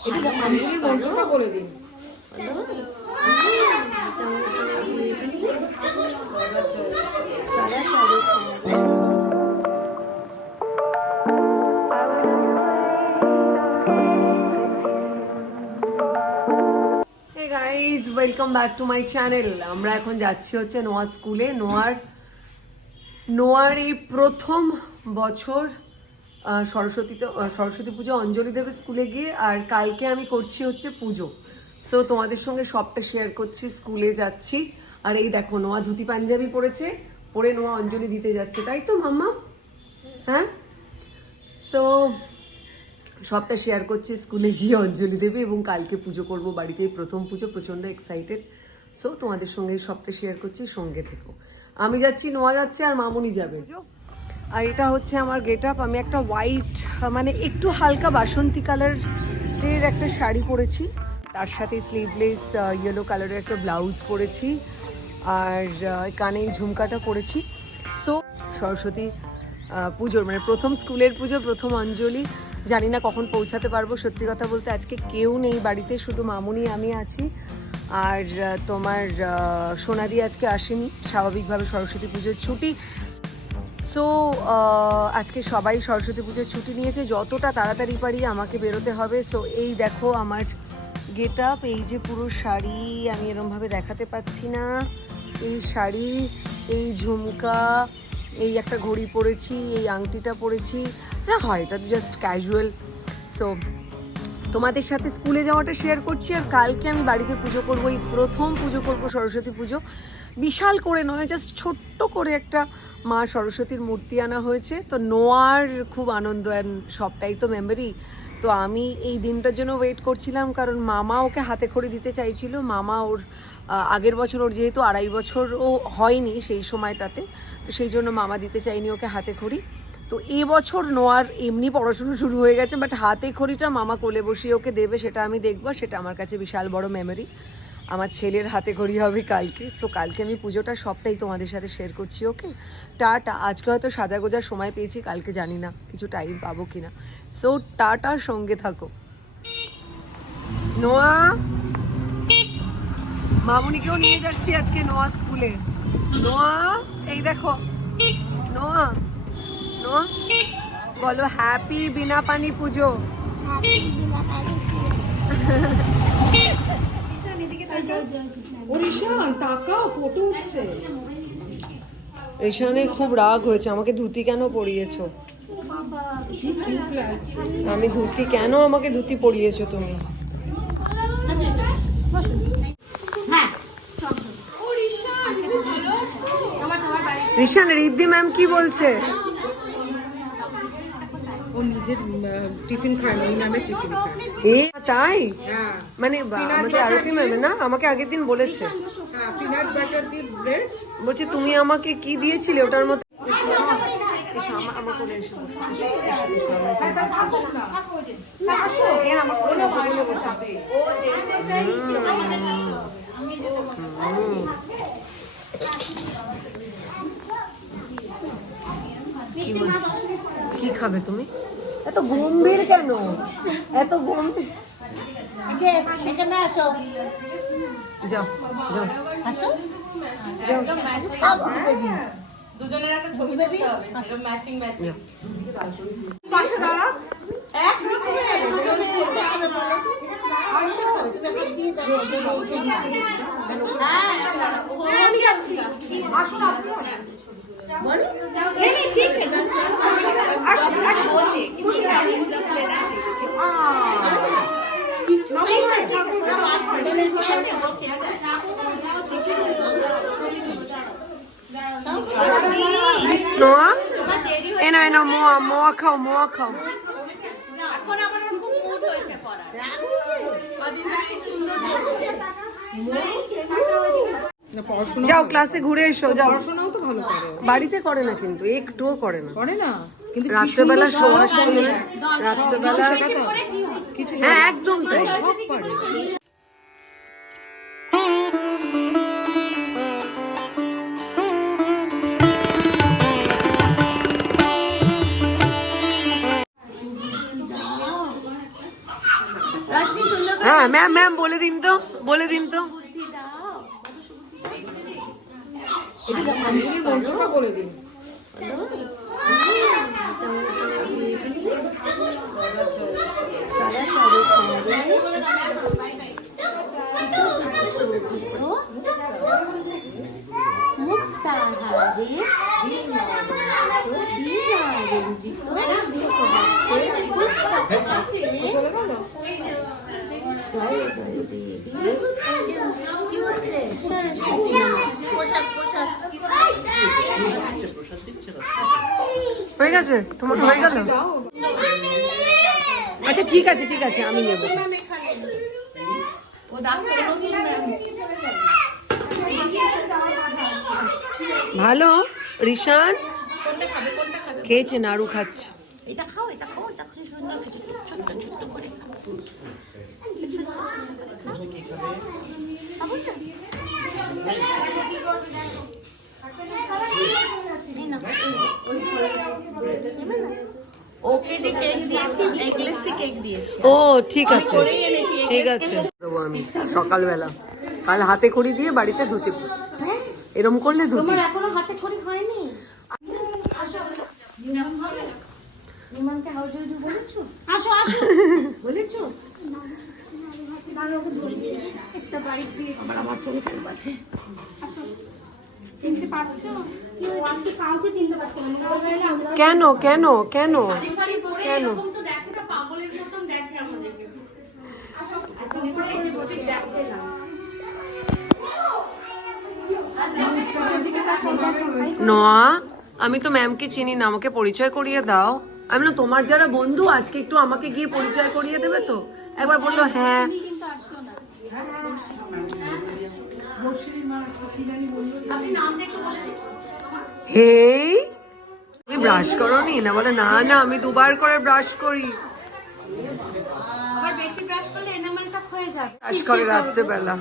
Guys, welcome back to my channel. আমরা এখন যাচ্ছি হচ্ছে নোয়া স্কুলে। নোয়ার এই প্রথম বছর সরস্বতী পুজো অঞ্জলি দেবে স্কুলে গিয়ে, আর কালকে আমি করছি হচ্ছে পুজো। সো তোমাদের সঙ্গে সবটা শেয়ার করছি। স্কুলে যাচ্ছি, আর এই দেখো নোয়া ধুতি পাঞ্জাবি পরে নোয়া অঞ্জলি দিতে যাচ্ছে, তাই তো মাম্মা? হ্যাঁ, সো সবটা শেয়ার করছি। স্কুলে গিয়ে অঞ্জলি দেবে এবং কালকে পুজো করব, বাড়িতে প্রথম পুজো, প্রচণ্ড এক্সাইটেড। সো তোমাদের সঙ্গে সবটা শেয়ার করছি, সঙ্গে থেকো। আমি যাচ্ছি, নোয়া যাচ্ছে, আর মামুনি যাবে। আর এটা হচ্ছে আমার গেট আপ। আমি একটা হোয়াইট, মানে একটু হালকা বাসন্তী কালারের একটা শাড়ি পরেছি, তার সাথে স্লিভলেস ইয়েলো কালারের একটা ব্লাউজ পরেছি, আর কানে ঝুমকাটা পরেছি। সো সরস্বতী পুজোর মানে প্রথম স্কুলের পুজো, প্রথম অঞ্জলি। জানি না কখন পৌঁছাতে পারবো। সত্যি কথা বলতে আজকে কেউ নেই বাড়িতে, শুধু মামুনি আমি আছি। আর তোমার সোনাদি আজকে আসেনি, স্বাভাবিকভাবে সরস্বতী পুজোর ছুটি। সো আজকে সবাই সরস্বতী পুজোর ছুটি নিয়েছে। যতটা তাড়াতাড়ি পারি আমাকে বেরোতে হবে। সো এই দেখো আমার গেট আপ, এই যে পুরো শাড়ি, আমি এরমভাবে দেখাতে পাচ্ছি না, এই শাড়ি, এই ঝুমকা, এই একটা ঘড়ি পরেছি, এই আংটিটা পরেছি, যা হয় এটা জাস্ট ক্যাজুয়াল। সো তোমাদের সাথে স্কুলে যাওয়াটা শেয়ার করছি। আর কালকে আমি বাড়িতে পুজো করবো, এই প্রথম পুজো করবো সরস্বতী পুজো। বিশাল করে নয়, জাস্ট ছোট্ট করে একটা মা সরস্বতীর মূর্তি আনা হয়েছে। তো নোয়ার খুব আনন্দ, অ্যান্ড সবটাই তো মেমোরি। তো আমি এই দিনটার জন্য ওয়েট করছিলাম, কারণ মামা ওকে হাতে খড়ি দিতে চাইছিল। মামা ওর আগের বছর, ওর যেহেতু 2.5 বছরও হয়নি সেই সময়টাতে, তো সেই জন্য মামা দিতে চাইনি ওকে হাতে খড়ি। তো এবছর নোয়ার এমনি পড়াশুনো শুরু হয়ে গেছে, বাট হাতে খড়িটা মামা কোলে বসিয়ে ওকে দেবে, সেটা আমি দেখবো। সেটা আমার কাছে বিশাল বড় মেমোরি। আমার ছেলের হাতে খড়ি হবে কালকে। সো কালকে আমি পুজোটা সবটাই তোমাদের সাথে শেয়ার করছি। ওকে, টাটা। আজকে হয়তো সাজাগোজার সময় পেয়েছি, কালকে জানি না কিছু টাইম পাবো কিনা। সো টাটা, সঙ্গে থাকো। নোয়া, মামুনিকেও নিয়ে যাচ্ছি আজকে নোয়া স্কুলে। নোয়া, এই দেখো নোয়া, নোয়া বলো হ্যাপি বিনা পানি পুজো। ঈশানের খুব রাগ হয়েছে, আমাকে ধুতি কেন পরিয়েছো? আমি ধুতি কেন, আমাকে ধুতি পরিয়েছো তুমি? ঈশান, রিদ্ধি ম্যাম কি বলছে? ও নিজের টিফিন খায় না, নামের টিফিন খায়। এ তাই? মানে আমাদের আরতি ম্যাম না, আমাকে আগের দিন বলেছে। পিনাট বাটার দিয়ে ব্রেড। বলছি তুমি আমাকে কি দিয়েছিলে ওটার মধ্যে? এসো আমার কোলে এসো, কি খাবে তুমি? এত গম্ভীর কেন? এত গম্ভীর? যাও যাও আসো, দুজনের একটা ছবি তুলতে হবে, এরকম ম্যাচিং ম্যাচিং। পাশে দাঁড়া। এক মিনিট হয়ে যাবে, দুজনে করতে হবে বলে। আসো, তুমি হাত দিয়ে দাও, ওকে হ্যাঁ, আমি যাচ্ছি। আসো না বল, এই নে, ঠিক আছে, আসো আসো বলতে খুশি না নমস্কার ঠাকুর নোয়া, এ না না, মোয়া খাও, মোয়া খাও। এখন আমার খুব মুড হয়েছে করার, কদিন ধরে খুব সুন্দর হচ্ছে। যাও ক্লাসে ঘুরে এসো, যাও। পড়াশোনাও তো ভালো করে, বাড়িতে করে না, কিন্তু একটুও করে না। করে না কিন্তু রাত্রেবেলা শোয়ার সময়, রাত্রেবেলা কিছু, হ্যাঁ একদম তাই। সব পারে। রশ্মি সুন্দর করে হ্যাঁ ম্যাম ম্যাম বলে দিন তো, বলে দিন তো। বুদ্ধি দাও। অঞ্জলির মন্ত্রটা বলে দিন। হয়ে গেছে তোমার, হয়ে গেল? আচ্ছা ঠিক আছে ঠিক আছে, আমি নেব। ভালো ঋষান খেয়েছে, নাড়ু খাচ্ছে। এটা খাও, এটা খাও, এটা খুব সুন্দর খেয়েছে, ছোট্ট ছোট্ট করে ওকে যে কেক দিয়েছি, এগলেসি কেক দিয়েছি। ও ঠিক আছে ঠিক আছে, দেবো আমি সকালবেলা। কাল হাতে খড়ি দিয়ে বাড়িতে ধুতে, এরম করলে ধুতে। তোমার এখনো হাতে খড়ি হয়নি? নিমানকে হাউ ডু ইউ ডু বলেছো? আসো আসো বলেছো? একটা বাইক দিয়ে আবার আমার ফোন করব আছে। আসো, চিনতে পারছো? ও আজকে কাউকে চিনতে পারছে না। কেন কেন কেন কেন? এরকম তো দেখে না, পাগলের মতন দেখে আমাদেরকে। আসো, এখন করে বসে দেখতে না। নোয়া, আমি তো ম্যামকে চিনি না, আমাকে পরিচয় করিয়ে দাও। আমি না, তোমার যারা বন্ধু আজকে একটু আমাকে গিয়ে পরিচয় করিয়ে দেবে তো? একবার বললো হ্যাঁ। হেই, তুমি ব্রাশ করোনি না? বলে না না, আমি দুবার করে ব্রাশ করি। আবার বেশি ব্রাশ করলে এনামেলটা ক্ষয়ে যাবে। ব্রাশ করে রাত্রেবেলা,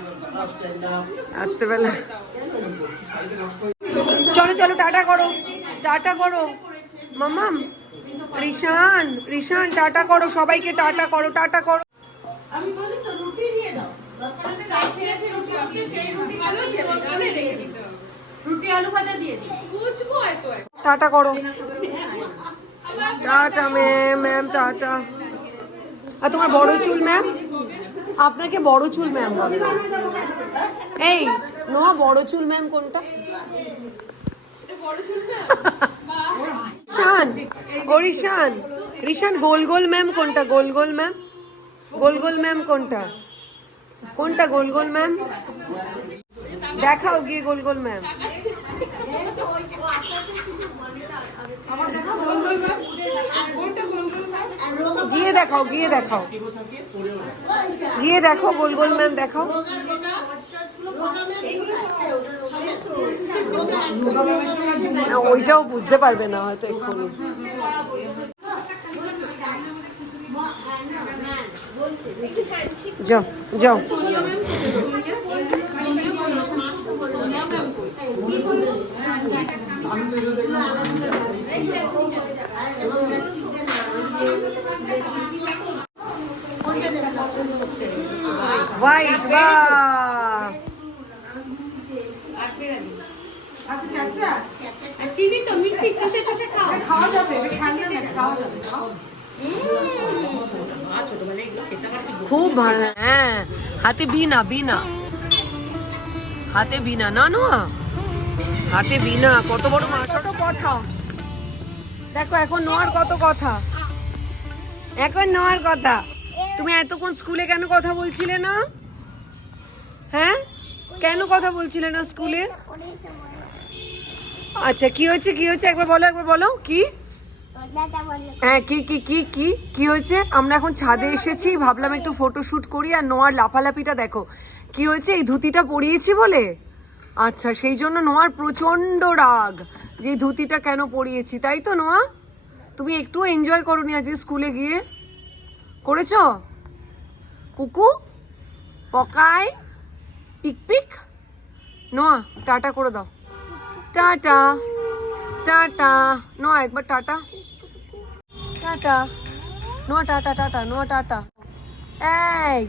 রাত্রেবেলা। চলো চলো, টাটা করো, টাটা করো মামাম। ঋষান ঋষান টাটা করো, সবাইকে টাটা করো, টাটা করো। আমি বলি তো রুটি দিয়ে দাও। দরকারে রাখতে আছে রুটি হচ্ছে, সেই রুটি ভালো ছেলে করে রেখে দিতে হবে। রুটি আলু ভাজা দিয়ে দিই। বুঝবো এত। টাটা করো, টাটা ম্যাম, ম্যাম টাটা। আর তোমার বড় চুল ম্যাম, আপনাকে বড় চুল ম্যাম বলে। এই নোয়া, বড় চুল ম্যাম কোনটা? ঋষান, ও ঋষান, ঋষান গোল গোল ম্যাম কোনটা? গোল গোল ম্যাম, গোল গোল ম্যাম কোনটা? কোনটা গোল গোল ম্যাম? দেখাও গিয়ে গোল গোল ম্যাম। গিয়ে দেখাও, গিয়ে দেখাও, গিয়ে দেখো গোল গোল ম্যাম দেখাও। ওইটাও বুঝতে পারবে না হয়তো এক্ষুনি। যাও যাও। হোয়াইট বা চিনি তো মিষ্টি চষে চষে খাও। খাওয়া যাবে, খাওয়া যাবে। খুব ভালো। হ্যাঁ, হাতে বিনা বিনা, হাতে বিনা না নোয়া, হাতে বিনা। কত বড় কত কথা দেখো, এখন নোয়ার কত কথা, এখন নোয়ার কথা। তুমি এতক্ষণ স্কুলে কেন কথা বলছিলে না? হ্যাঁ, কেন কথা বলছিলে না স্কুলে? আচ্ছা কি হয়েছে, কি হয়েছে একবার বলো, একবার বলো কি? হ্যাঁ কি কি কি কি কি হয়েছে? আমরা এখন ছাদে এসেছি, ভাবলাম একটু ফটোশুট করি। আর নোয়ার লাফালাফিটা দেখো। কি হয়েছে? এই ধুতিটা পরিয়েছি বলে? আচ্ছা, সেই জন্য নোয়ার প্রচন্ড রাগ যে এই ধুতিটা কেন পরিয়েছি, তাই তো নোয়া? তুমি একটু এনজয় করোনি আজকে স্কুলে গিয়ে? করেছো? কুকু পকাই পিক পিক। নোয়া টাটা করে দাও, টাটা টাটা। নোয়া একবার টাটা, টাটা নোয়া, টাটা টাটা নোয়া, টাটা এই